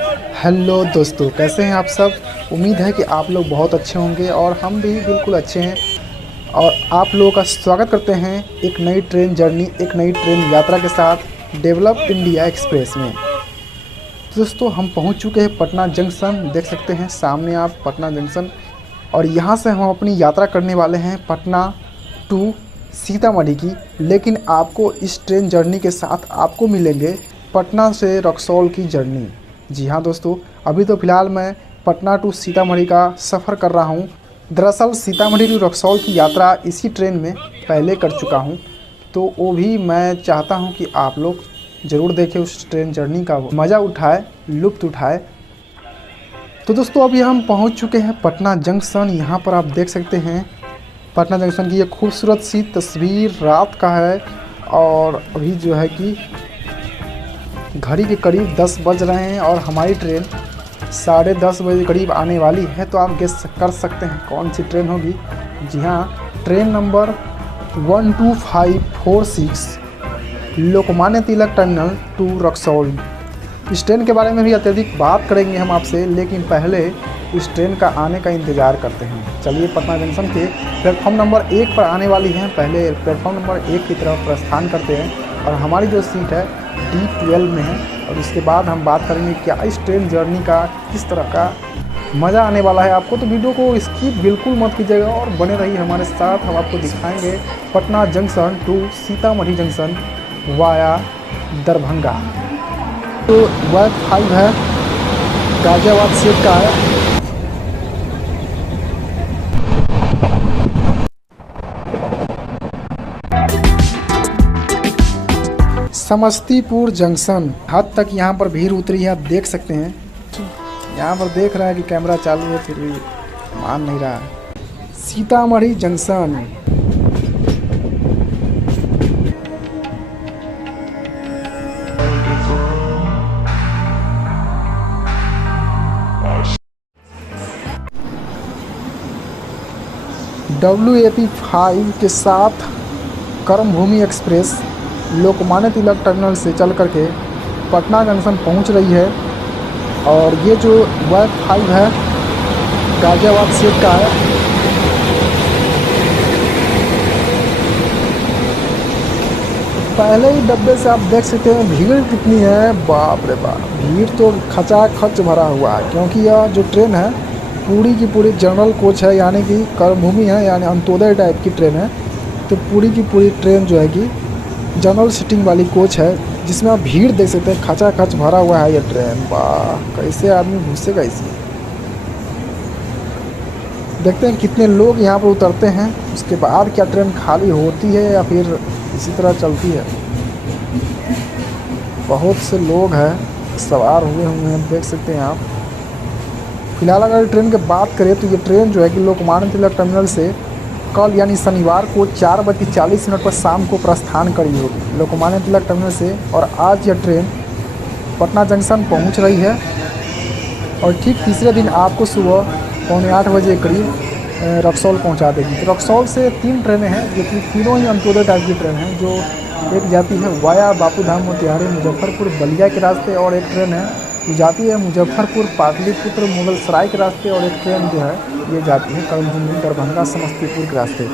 Hello दोस्तों, कैसे हैं आप सब। उम्मीद है कि आप लोग बहुत अच्छे होंगे और हम भी बिल्कुल अच्छे हैं। और आप लोगों का स्वागत करते हैं एक नई ट्रेन जर्नी, एक नई ट्रेन यात्रा के साथ डेवलप इंडिया एक्सप्रेस में। दोस्तों, हम पहुंच चुके हैं पटना जंक्शन। देख सकते हैं सामने आप पटना जंक्शन। और यहां से हम अपनी यात्रा करने वाले हैं पटना टू सीतामढ़ी की। लेकिन आपको इस ट्रेन जर्नी के साथ आपको मिलेंगे पटना से रक्सौल की जर्नी। जी हाँ दोस्तों, अभी तो फ़िलहाल मैं पटना टू सीतामढ़ी का सफ़र कर रहा हूँ। दरअसल सीतामढ़ी टू रक्सौल की यात्रा इसी ट्रेन में पहले कर चुका हूँ, तो वो भी मैं चाहता हूँ कि आप लोग ज़रूर देखें, उस ट्रेन जर्नी का मज़ा उठाए, लुत्फ़ उठाए। तो दोस्तों, अभी हम पहुँच चुके हैं पटना जंक्शन। यहाँ पर आप देख सकते हैं पटना जंक्शन की ये खूबसूरत सी तस्वीर रात का है। और अभी जो है कि घड़ी के करीब 10 बज रहे हैं और हमारी ट्रेन 10:30 बजे करीब आने वाली है। तो आप गेस कर सकते हैं कौन सी ट्रेन होगी। जी हाँ, train number 12546 Lokmanya Tilak terminal to Raxaul. इस ट्रेन के बारे में भी अत्यधिक बात करेंगे हम आपसे, लेकिन पहले इस ट्रेन का आने का इंतज़ार करते हैं। चलिए, पटना जंक्शन के प्लेटफॉर्म नंबर 1 पर आने वाली हैं। पहले प्लेटफॉर्म नंबर 1 की तरफ प्रस्थान करते हैं और हमारी जो सीट है D12 में है। और इसके बाद हम बात करेंगे क्या इस ट्रेन जर्नी का किस तरह का मज़ा आने वाला है आपको। तो वीडियो को स्किप बिल्कुल मत कीजिएगा और बने रहिए हमारे साथ। हम आपको दिखाएंगे Patna junction to Sitamarhi junction via Darbhanga. तो Y5 है, गाजियाबाद सेट का है। समस्तीपुर जंक्शन हद तक यहाँ पर भीड़ उतरी है, आप देख सकते हैं। यहाँ पर देख रहा है कि कैमरा चालू है, फिर भी मान नहीं रहा है। सीतामढ़ी जंक्शन WAP5 के साथ कर्मभूमि एक्सप्रेस लोकमान्य तिलक टर्मिनल से चल करके पटना जंक्शन पहुंच रही है। और ये जो Y5 है गाजियाबाद सेट का है। पहले ही डब्बे से आप देख सकते हैं भीड़ कितनी है। बाप रे बाप, भीड़ तो खचाखच भरा हुआ है, क्योंकि यह जो ट्रेन है पूरी की पूरी जनरल कोच है, यानी कि कर्मभूमि है, यानी अंत्योदय टाइप की ट्रेन है। तो पूरी की पूरी ट्रेन जो है कि जनरल सीटिंग वाली कोच है, जिसमें आप भीड़ देख सकते हैं, खचाखच भरा हुआ है ये ट्रेन। वाह, कैसे आदमी घुसेगा इसमें। देखते हैं कितने लोग यहाँ पर उतरते हैं, उसके बाद क्या ट्रेन खाली होती है या फिर इसी तरह चलती है। बहुत से लोग हैं सवार हुए हैं, देख सकते हैं आप। फिलहाल अगर ट्रेन की बात करें तो ये ट्रेन जो है कि लोकमान्य तिलक टर्मिनल से कल यानी शनिवार को 4:40 पर शाम को प्रस्थान करी होगी लोकमान्य तिलक टर्मिनल से। और आज यह ट्रेन पटना जंक्शन पहुंच रही है और ठीक तीसरे दिन आपको सुबह 7:45 बजे करीब रक्सौल पहुंचा देगी। तो रक्सौल से 3 ट्रेनें हैं, जो कि तीनों ही अंत्योदय टाइप की ट्रेन हैं। जो एक जाती है वाया बापूधाम मोतिहारी मुजफ्फरपुर बलिया के रास्ते, और एक ट्रेन है जो जाती है मुजफ्फरपुर पाटलिपुत्र मुगल सराय के रास्ते, और एक ट्रेन जो है ये जाती है कर्मभूमि दरभंगा समस्तीपुर के रास्ते।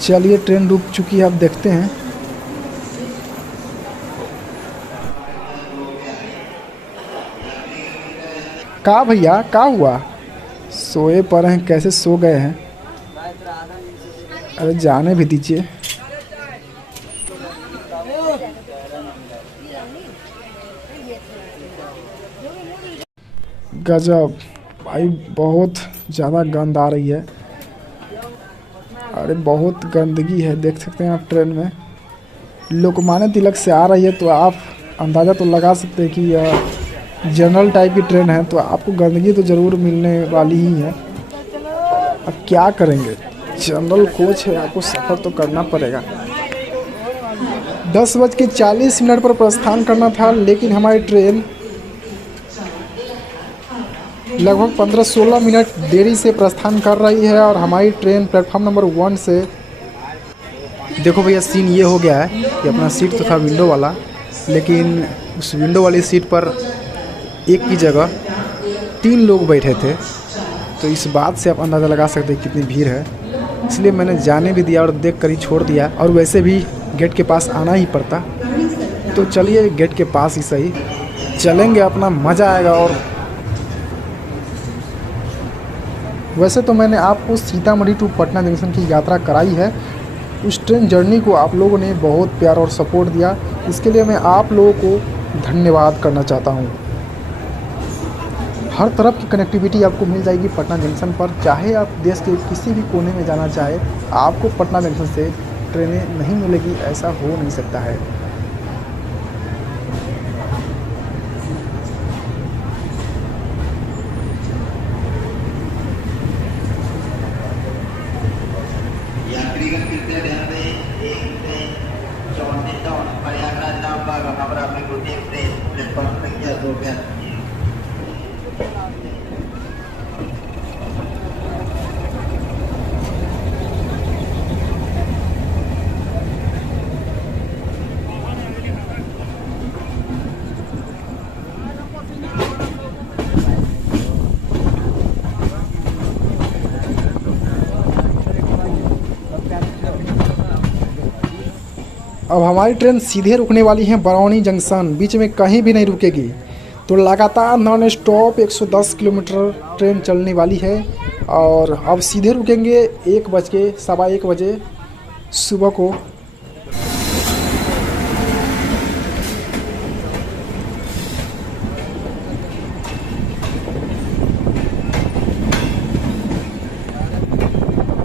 चलिए, ट्रेन रुक चुकी है, अब देखते हैं। का भैया का हुआ, सोए पर हैं, कैसे सो गए हैं। अरे जाने भी दीजिए। गजब भाई, बहुत ज़्यादा गंद आ रही है। अरे बहुत गंदगी है, देख सकते हैं आप। ट्रेन में लोकमान्य तिलक से आ रही है, तो आप अंदाज़ा तो लगा सकते हैं कि यह जनरल टाइप की ट्रेन है, तो आपको गंदगी तो ज़रूर मिलने वाली ही है। अब क्या करेंगे, जनरल कोच है, आपको सफ़र तो करना पड़ेगा। 10:40 पर प्रस्थान करना था, लेकिन हमारी ट्रेन लगभग 15-16 मिनट देरी से प्रस्थान कर रही है। और हमारी ट्रेन प्लेटफॉर्म नंबर 1 से, देखो भैया सीन ये हो गया है कि अपना सीट तो था विंडो वाला, लेकिन उस विंडो वाली सीट पर एक की जगह 3 लोग बैठे थे। तो इस बात से आप अंदाज़ा लगा सकते हैं कितनी भीड़ है। इसलिए मैंने जाने भी दिया और देख कर ही छोड़ दिया, और वैसे भी गेट के पास आना ही पड़ता। तो चलिए गेट के पास ही सही चलेंगे, अपना मज़ा आएगा। और वैसे तो मैंने आपको सीतामढ़ी टू पटना जंक्शन की यात्रा कराई है। उस ट्रेन जर्नी को आप लोगों ने बहुत प्यार और सपोर्ट दिया, इसके लिए मैं आप लोगों को धन्यवाद करना चाहता हूँ। हर तरफ की कनेक्टिविटी आपको मिल जाएगी पटना जंक्शन पर। चाहे आप देश के किसी भी कोने में जाना चाहे, आपको पटना जंक्शन से ट्रेनें नहीं मिलेगी, ऐसा हो नहीं सकता है। यात्रीगण कृपया ध्यान दें, 1 से 34 प्रयागराज रामबाग हावड़ा में गुड एक्सप्रेस प्लेटफॉर्म संख्या 2 पे आती है। अब हमारी ट्रेन सीधे रुकने वाली है बरौनी जंक्शन, बीच में कहीं भी नहीं रुकेगी। तो लगातार नॉन स्टॉप 110 किलोमीटर ट्रेन चलने वाली है। और अब सीधे रुकेंगे 1 बज के 1:15 बजे सुबह को।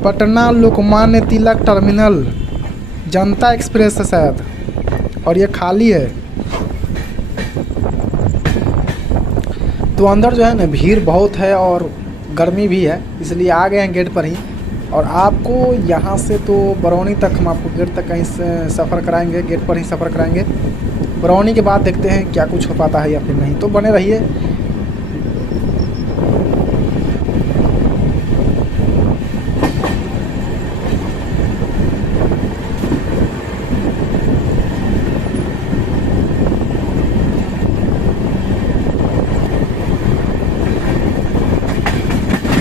पटना लोकमान्य तिलक टर्मिनल, जनता एक्सप्रेस है शायद, और ये खाली है। तो अंदर जो है ना भीड़ बहुत है और गर्मी भी है, इसलिए आ गए हैं गेट पर ही। और आपको यहाँ से तो बरौनी तक हम आपको गेट तक कहीं से सफ़र कराएंगे, गेट पर ही सफ़र कराएंगे। बरौनी के बाद देखते हैं क्या कुछ हो पाता है या फिर नहीं, तो बने रहिए।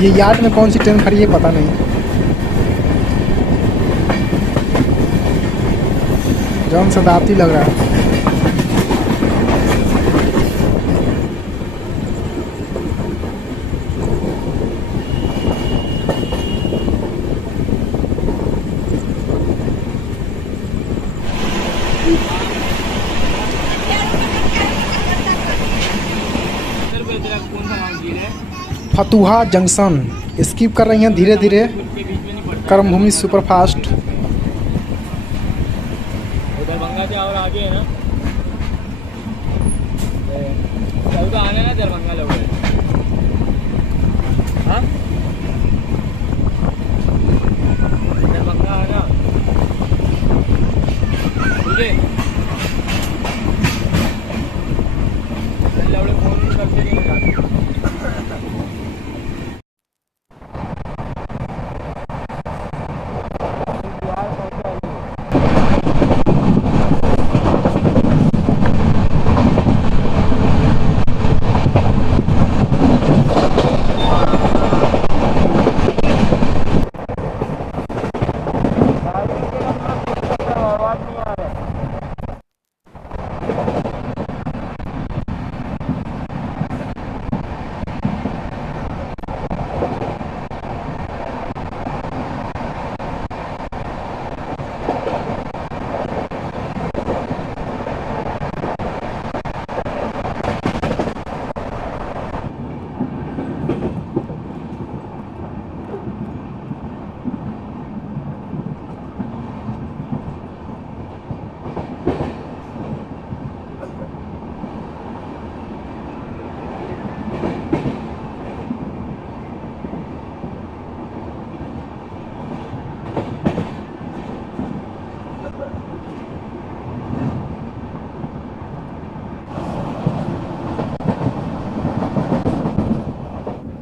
ये यार्ड में कौन सी ट्रेन खड़ी है पता नहीं। जौन शताब्दी लग रहा है। फतुहा जंक्शन स्किप कर रही हैं धीरे धीरे। कर्मभूमि सुपरफास्ट दरभंगा से और आगे है ना, तो आने ना दरभंगा लोग। हाँ दरभंगा आना मुझे लवड़े फोन करके नहीं जाते।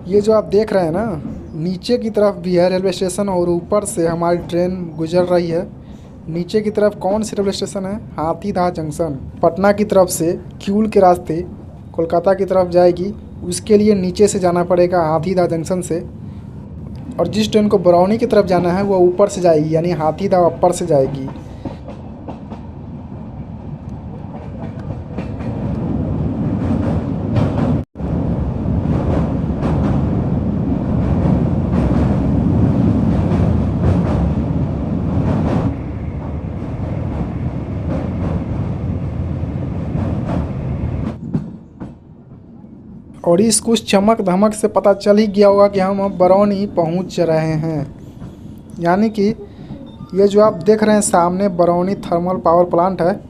ये जो आप देख रहे हैं ना, नीचे की तरफ भी है रेलवे स्टेशन और ऊपर से हमारी ट्रेन गुजर रही है। नीचे की तरफ कौन सी रेलवे स्टेशन है? हाथीदह जंक्शन। पटना की तरफ से किऊल के रास्ते कोलकाता की तरफ जाएगी, उसके लिए नीचे से जाना पड़ेगा हाथीदह जंक्शन से। और जिस ट्रेन को बरौनी की तरफ जाना है वो ऊपर से जाएगी, यानी हाथीदह अपर से जाएगी। और इस कुछ चमक धमक से पता चल ही गया होगा कि हम अब बरौनी पहुंच रहे हैं। यानी कि ये जो आप देख रहे हैं सामने बरौनी थर्मल पावर प्लांट है।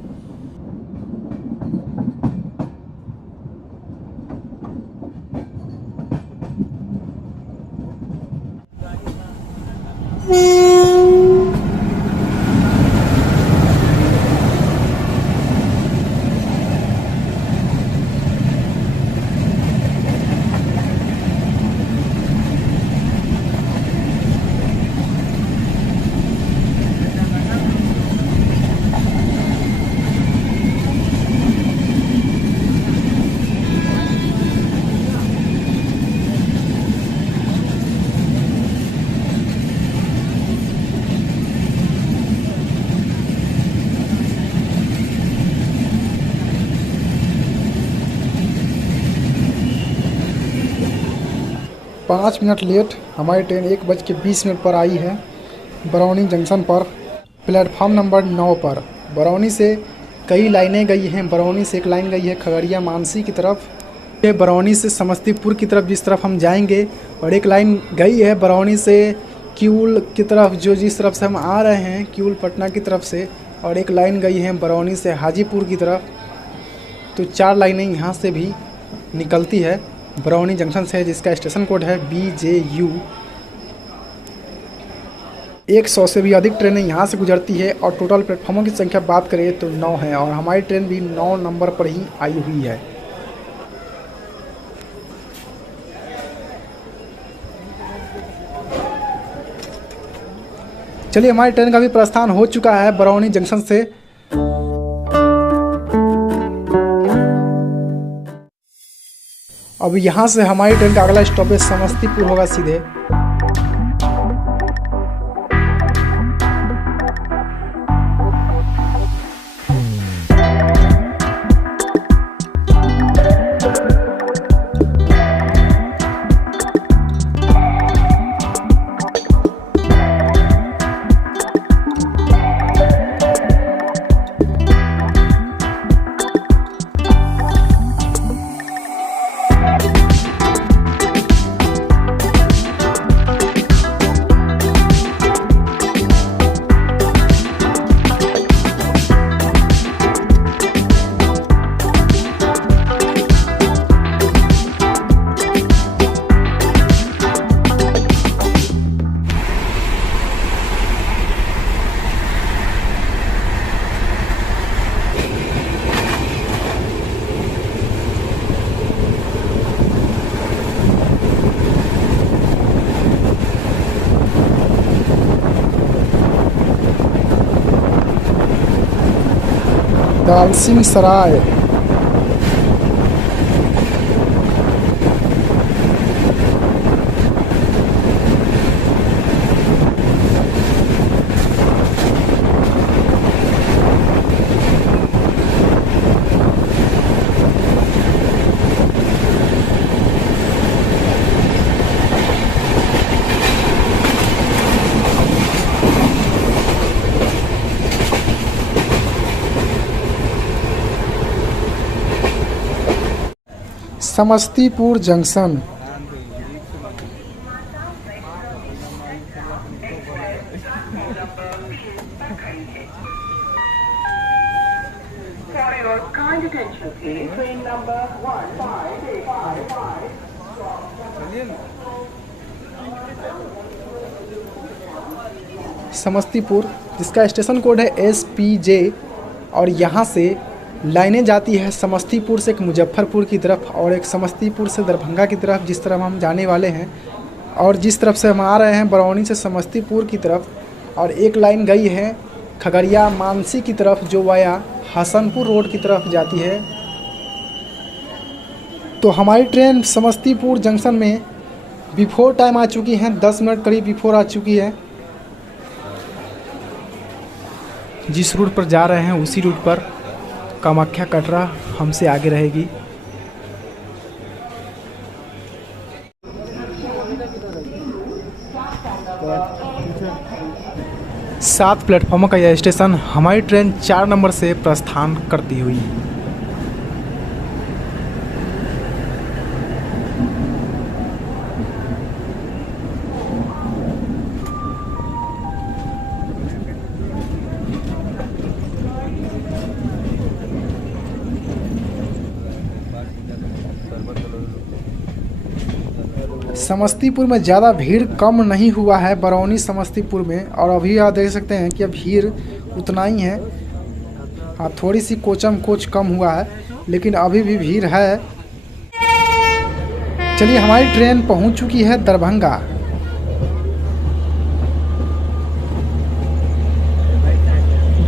पाँच मिनट लेट हमारी ट्रेन 1:20 पर आई है बरौनी जंक्शन पर, प्लेटफॉर्म नंबर 9 पर। बरौनी से कई लाइनें गई हैं। बरौनी से एक लाइन गई है खगड़िया मानसी की तरफ, ये बरौनी से समस्तीपुर की तरफ जिस तरफ हम जाएंगे, और एक लाइन गई है बरौनी से किऊल की तरफ, जो जिस तरफ से हम आ रहे हैं किऊल पटना की तरफ से, और एक लाइन गई है बरौनी से हाजीपुर की तरफ। तो 4 लाइनें यहाँ से भी निकलती है बरौनी जंक्शन से, जिसका स्टेशन कोड है BJU। 100 से भी अधिक ट्रेनें यहाँ से गुजरती है, और टोटल प्लेटफॉर्मों की संख्या बात करें तो 9 है, और हमारी ट्रेन भी 9 नंबर पर ही आई हुई है। चलिए, हमारी ट्रेन का भी प्रस्थान हो चुका है बरौनी जंक्शन से। अब यहाँ से हमारी ट्रेन का अगला स्टॉपेज समस्तीपुर होगा सीधे। Dalsingh Sarai. Samastipur junction. For your kind attention, please, train number 1555. Samastipur, जिसका स्टेशन कोड है SPJ, और यहाँ से लाइनें जाती है समस्तीपुर से एक मुजफ्फरपुर की तरफ, और एक समस्तीपुर से दरभंगा की तरफ, जिस तरफ हम जाने वाले हैं। और जिस तरफ से हम आ रहे हैं बरौनी से समस्तीपुर की तरफ, और एक लाइन गई है खगड़िया मानसी की तरफ जो वाया हसनपुर रोड की तरफ जाती है। तो हमारी ट्रेन समस्तीपुर जंक्शन में बिफोर टाइम आ चुकी है, 10 मिनट करीब बिफोर आ चुकी है। जिस रूट पर जा रहे हैं उसी रूट पर कामाख्या कटरा हमसे आगे रहेगी। सात प्लेटफॉर्मों का यह स्टेशन हमारी ट्रेन 4 नंबर से प्रस्थान करती हुई। समस्तीपुर में ज़्यादा भीड़ कम नहीं हुआ है बरौनी समस्तीपुर में, और अभी आप देख सकते हैं कि अब भीड़ उतना ही है। हाँ, थोड़ी सी कोच कम हुआ है, लेकिन अभी भी भीड़ है। चलिए, हमारी ट्रेन पहुंच चुकी है दरभंगा।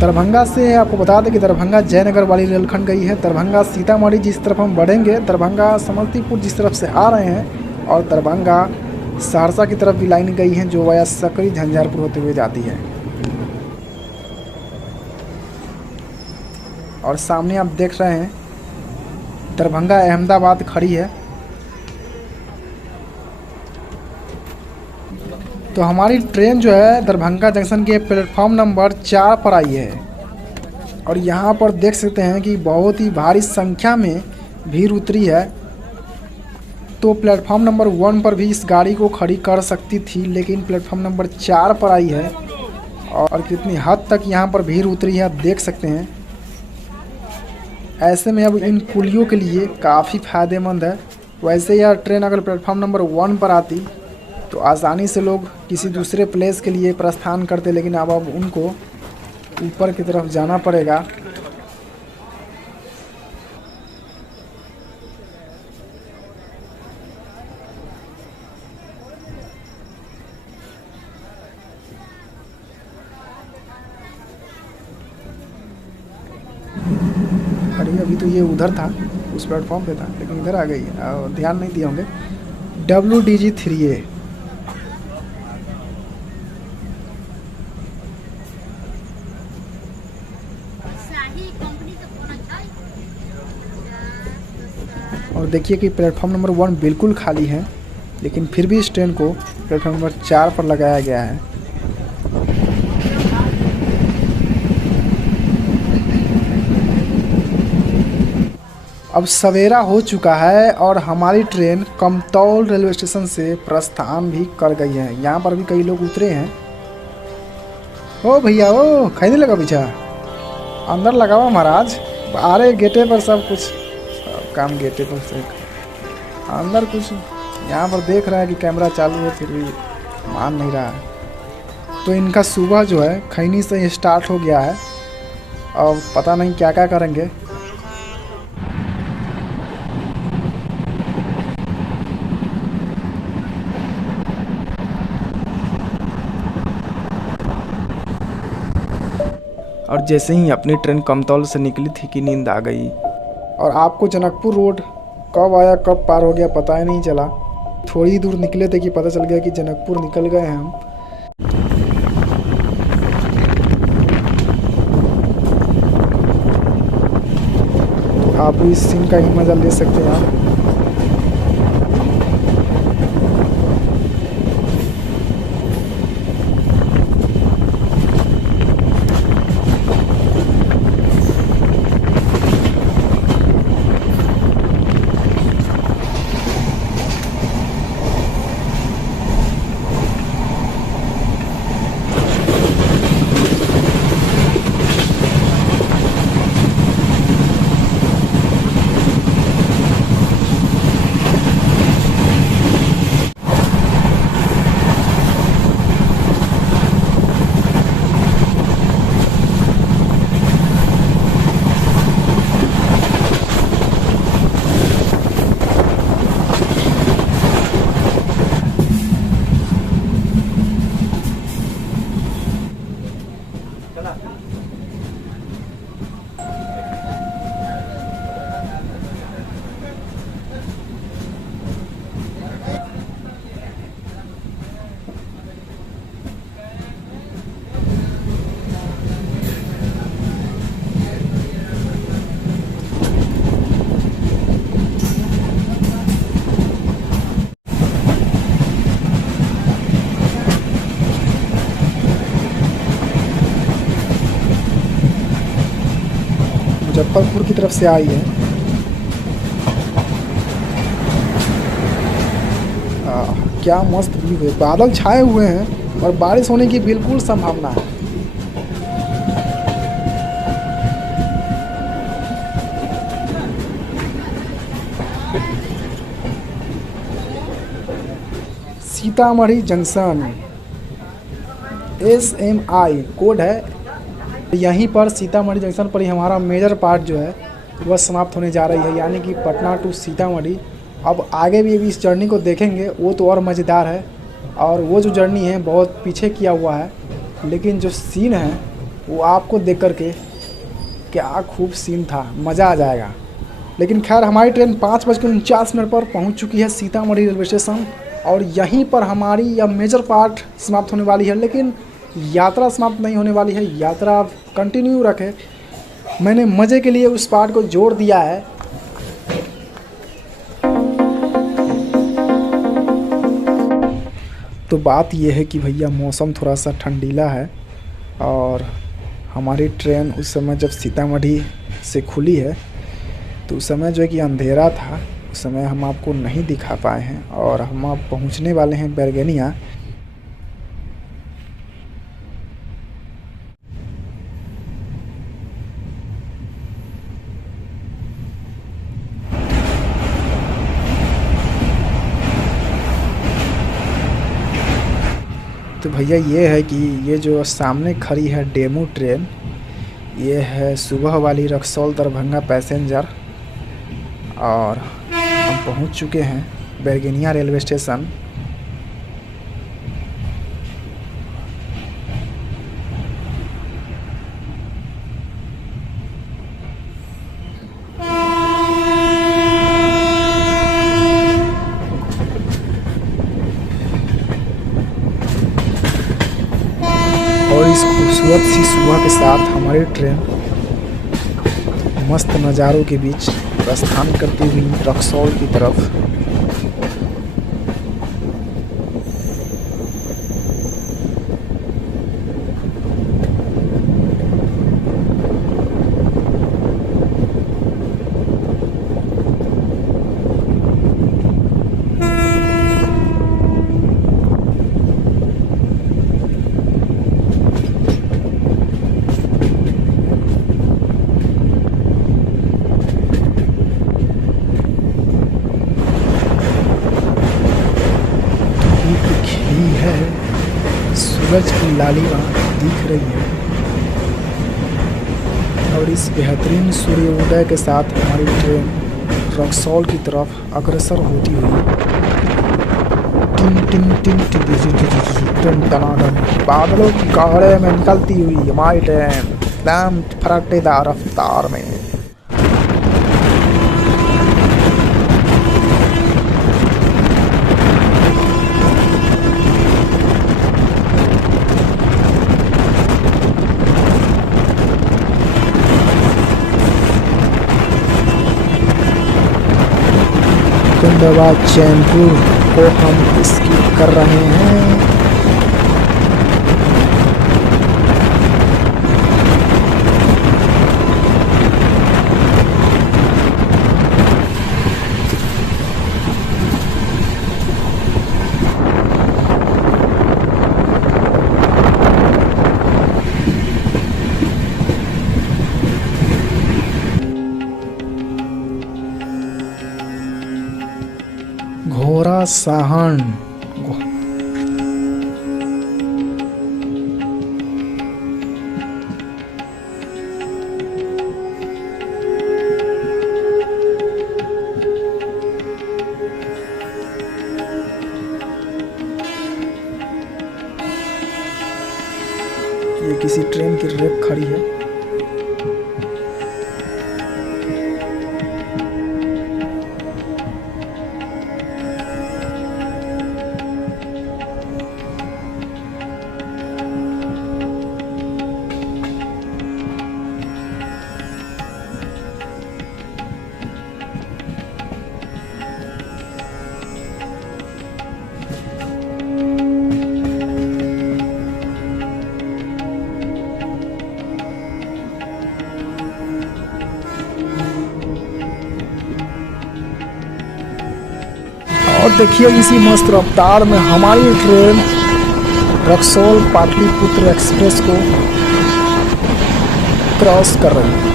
दरभंगा से आपको बता दें कि दरभंगा जयनगर वाली रेलखंड गई है। दरभंगा सीतामढ़ी जिस तरफ हम बढ़ेंगे, दरभंगा समस्तीपुर जिस तरफ से आ रहे हैं, और दरभंगा सहरसा की तरफ भी लाइन गई है जो वाया सकरी झंझारपुर होते हुए जाती है। और सामने आप देख रहे हैं दरभंगा अहमदाबाद खड़ी है। तो हमारी ट्रेन जो है दरभंगा जंक्शन के प्लेटफॉर्म नंबर 4 पर आई है, और यहाँ पर देख सकते हैं कि बहुत ही भारी संख्या में भीड़ उतरी है। तो प्लेटफॉर्म नंबर 1 पर भी इस गाड़ी को खड़ी कर सकती थी, लेकिन प्लेटफॉर्म नंबर 4 पर आई है, और कितनी हद तक यहाँ पर भीड़ उतरी है आप देख सकते हैं। ऐसे में अब इन कुलियों के लिए काफ़ी फ़ायदेमंद है। वैसे यह ट्रेन अगर प्लेटफॉर्म नंबर 1 पर आती तो आसानी से लोग किसी दूसरे प्लेस के लिए प्रस्थान करते, लेकिन अब उनको ऊपर की तरफ जाना पड़ेगा। अभी तो ये उधर था, उस प्लेटफॉर्म पे था, लेकिन इधर आ गई। ध्यान नहीं दिए होंगे। WDG 3A। और देखिए कि प्लेटफॉर्म नंबर 1 बिल्कुल खाली है, लेकिन फिर भी इस ट्रेन को प्लेटफॉर्म नंबर 4 पर लगाया गया है। अब सवेरा हो चुका है और हमारी ट्रेन कमतौल रेलवे स्टेशन से प्रस्थान भी कर गई है। यहाँ पर भी कई लोग उतरे हैं। ओ भैया, ओ खैनी लगा पीछा, अंदर लगा हुआ महाराज। आ रहे गेटे पर सब कुछ, सब काम गेटे पर से अंदर कुछ। यहाँ पर देख रहा है कि कैमरा चालू है, फिर भी मान नहीं रहा है। तो इनका सुबह जो है खैनी से स्टार्ट हो गया है, और पता नहीं क्या क्या करेंगे। और जैसे ही अपनी ट्रेन कमतौल से निकली थी कि नींद आ गई। और आपको जनकपुर रोड कब आया कब पार हो गया पता ही नहीं चला। थोड़ी दूर निकले थे कि पता चल गया कि जनकपुर निकल गए हैं हम। तो आप इस सीन का ही मजा ले सकते हैं आप। मुजफ्फरपुर की तरफ से आई है। क्या मस्त व्यू है, बादल छाए हुए हैं और बारिश होने की बिल्कुल संभावना है। सीतामढ़ी जंक्शन SMI कोड है। यहीं पर सीतामढ़ी जंक्शन पर ही हमारा मेजर पार्ट जो है वह समाप्त होने जा रही है, यानी कि पटना टू सीतामढ़ी। अब आगे भी इस जर्नी को देखेंगे, वो तो और मज़ेदार है। और वो जो जर्नी है बहुत पीछे किया हुआ है, लेकिन जो सीन है वो आपको देख कर के क्या खूब सीन था, मज़ा आ जाएगा। लेकिन खैर हमारी ट्रेन 5:49 पर पहुंच चुकी है सीतामढ़ी रेलवे स्टेशन और यहीं पर हमारी यह मेजर पार्ट समाप्त होने वाली है। लेकिन यात्रा समाप्त नहीं होने वाली है, यात्रा कंटिन्यू रखे। मैंने मज़े के लिए उस पार्ट को जोड़ दिया है। तो बात यह है कि भैया मौसम थोड़ा सा ठंडीला है और हमारी ट्रेन उस समय जब सीतामढ़ी से खुली है तो उस समय जो है कि अंधेरा था, उस समय हम आपको नहीं दिखा पाए हैं और हम अब पहुंचने वाले हैं बैरगनिया। तो भैया ये है कि ये जो सामने खड़ी है डेमू ट्रेन, ये है सुबह वाली रक्सौल दरभंगा पैसेंजर और हम पहुंच चुके हैं बैरगनिया रेलवे स्टेशन। और इस खूबसूरत सी सुबह के साथ हमारी ट्रेन मस्त नज़ारों के बीच प्रस्थान करती हुई रक्सौल की तरफ। सूरज की लालिमा दिख रही है और इस बेहतरीन सूर्योदय के साथ हमारी ट्रेन रक्सौल की तरफ अग्रसर होती हुई टिन टिन टिन टिन टनाटन बादलों की गाड़े में निकलती हुई हमारी ट्रेन एकदम फराटेदार रफ्तार में। कुंदवा चैनपुर को हम स्किप कर रहे हैं। घोड़ा साहन ये किसी ट्रेन की रेक खड़ी है। और देखिए इसी मस्त रफ्तार में हमारी ट्रेन रक्सौल पाटलिपुत्र एक्सप्रेस को क्रॉस कर रही है।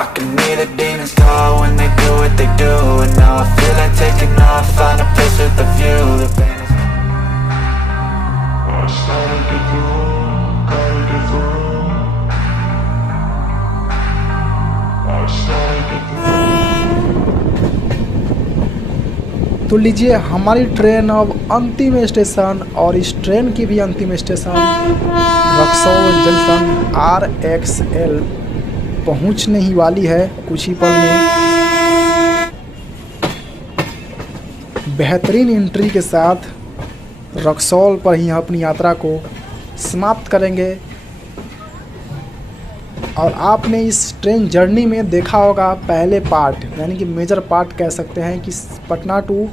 I can hear the demons call when they do what they do. And now I feel like taking off, find a place with a view. The pain is gotta get through, gotta get through. तो लीजिए हमारी train अब अंतिम station, और इस train की भी अंतिम स्टेशन रक्सौल जंक्शन RXL पहुंचने ही वाली है कुछ ही पल में। बेहतरीन एंट्री के साथ रक्सौल पर ही अपनी यात्रा को समाप्त करेंगे। और आपने इस ट्रेन जर्नी में देखा होगा पहले पार्ट, यानी कि मेजर पार्ट कह सकते हैं कि पटना टू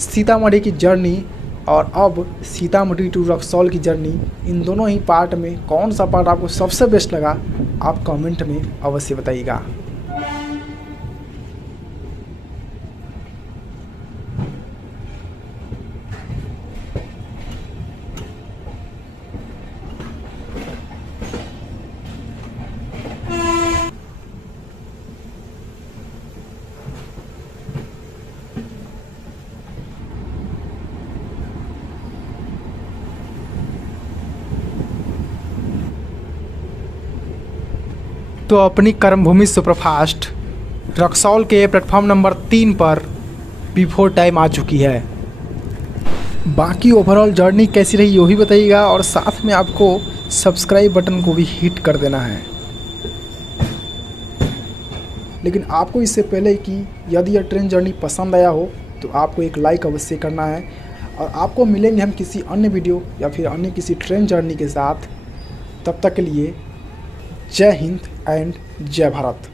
सीतामढ़ी की जर्नी और अब सीतामढ़ी टू रक्सौल की जर्नी, इन दोनों ही पार्ट में कौन सा पार्ट आपको सबसे बेस्ट लगा आप कमेंट में अवश्य बताइएगा। तो अपनी कर्मभूमि सुपरफास्ट रक्सौल के प्लेटफॉर्म नंबर 3 पर बिफोर टाइम आ चुकी है। बाकी ओवरऑल जर्नी कैसी रही वो भी बताइएगा, और साथ में आपको सब्सक्राइब बटन को भी हिट कर देना है। लेकिन आपको इससे पहले कि यदि यह ट्रेन जर्नी पसंद आया हो तो आपको एक लाइक अवश्य करना है। और आपको मिलेंगे हम किसी अन्य वीडियो या फिर अन्य किसी ट्रेन जर्नी के साथ। तब तक के लिए जय हिंद एंड जय भारत।